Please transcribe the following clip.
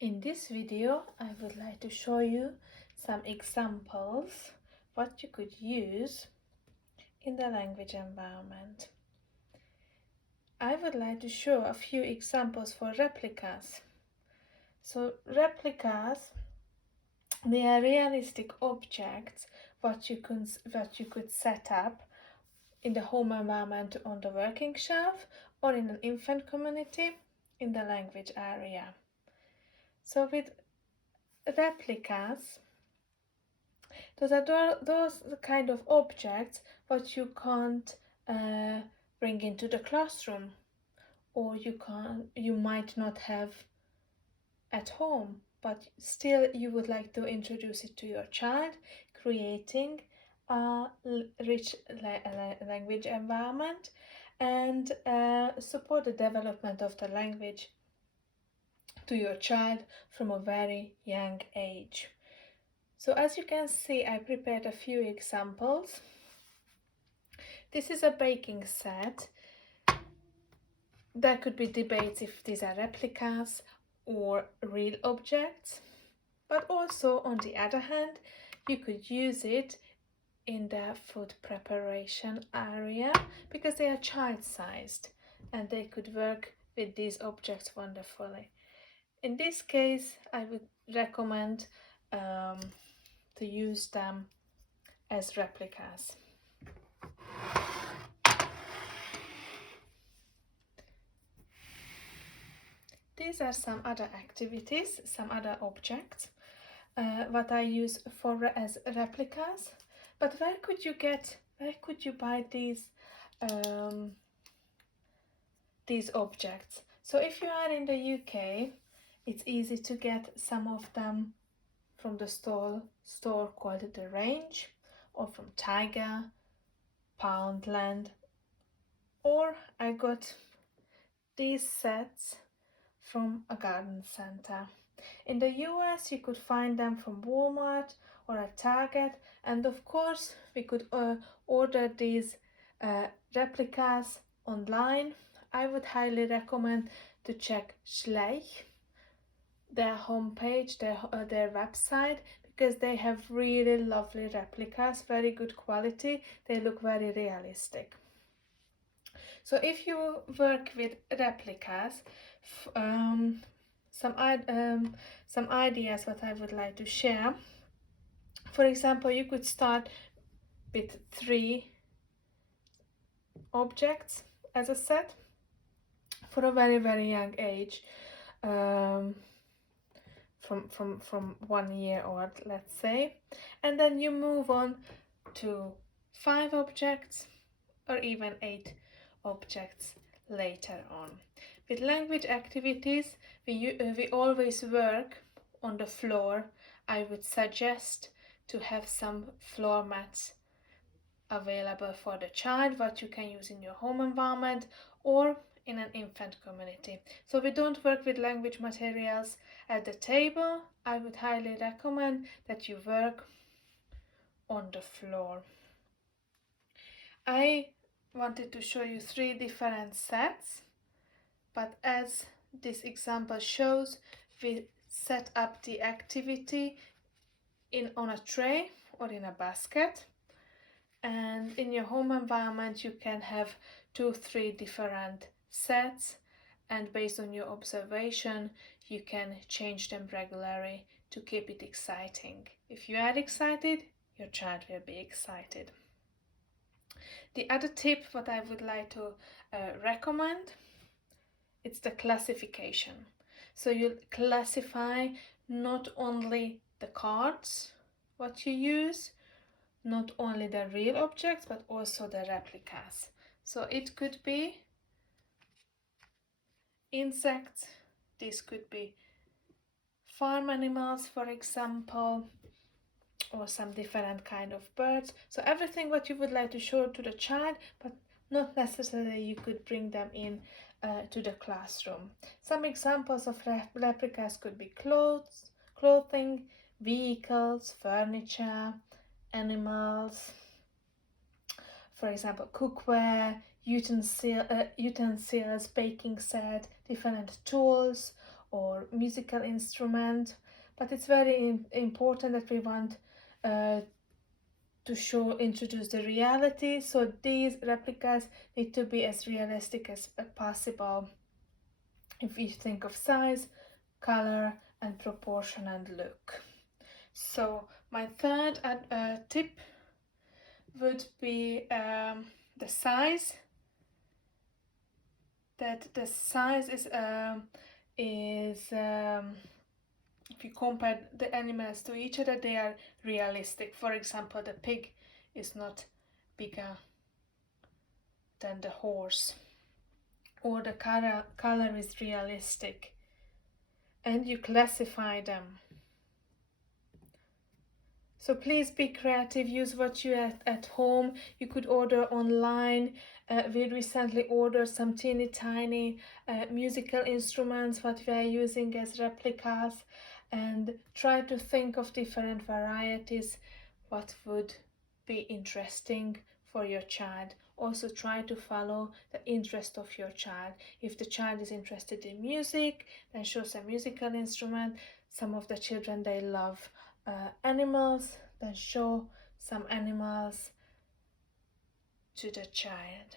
In this video, I would like to show you some examples what you could use in the language environment. I would like to show a few examples for replicas. So replicas, they are realistic objects what you could set up in the home environment on the working shelf or in an infant community in the language area. So with replicas, those are those kind of objects what you can't bring into the classroom, or you might not have at home, but still you would like to introduce it to your child, creating a rich language environment and support the development of the language to your child from a very young age. So as you can see, I prepared a few examples. This is a baking set. There could be debates if these are replicas or real objects, but also on the other hand, you could use it in the food preparation area because they are child-sized and they could work with these objects wonderfully. In this case, I would recommend to use them as replicas. These are some other activities, some other objects what I use as replicas. But where could you buy these objects? So if you are in the UK, it's easy to get some of them from the store called The Range, or from Tiger, Poundland, or I got these sets from a garden center. In the US, you could find them from Walmart or at Target, and of course, we could order these replicas online. I would highly recommend to check Schleich, their homepage, their website, because they have really lovely replicas, very good quality. They look very realistic. So if you work with replicas, some ideas what I would like to share. For example, you could start with 3 objects as a set for a very young age, from 1 year old, let's say, and then you move on to 5 objects or even 8 objects later on. With language activities, we always work on the floor. I would suggest to have some floor mats available for the child, what you can use in your home environment or in an infant community. So we don't work with language materials at the table. I would highly recommend that you work on the floor. I wanted to show you 3 different sets, but as this example shows, we set up the activity on a tray or in a basket, and in your home environment you can have 2-3 different sets, and based on your observation you can change them regularly to keep it exciting. If you are excited, your child will be excited. The other tip what I would like to recommend, it's the classification. So you classify not only the cards what you use, not only the real objects, but also the replicas. So it could be insects, this could be farm animals, for example, or some different kind of birds. So everything what you would like to show to the child, but not necessarily you could bring them in to the classroom. Some examples of replicas could be clothing, vehicles, furniture, animals, for example cookware, utensils, baking set, different tools, or musical instrument, but it's very important that we want to introduce the reality, so these replicas need to be as realistic as possible if you think of size, color, and proportion and look. So my third tip would be the size. That the size is if you compare the animals to each other, they are realistic. For example, the pig is not bigger than the horse, or the color is realistic, and you classify them. So please be creative, use what you have at home. You could order online. We recently ordered some teeny tiny musical instruments what we are using as replicas, and try to think of different varieties what would be interesting for your child. Also try to follow the interest of your child. If the child is interested in music, then show some musical instrument. Some of the children, they love animals, then show some animals to the child.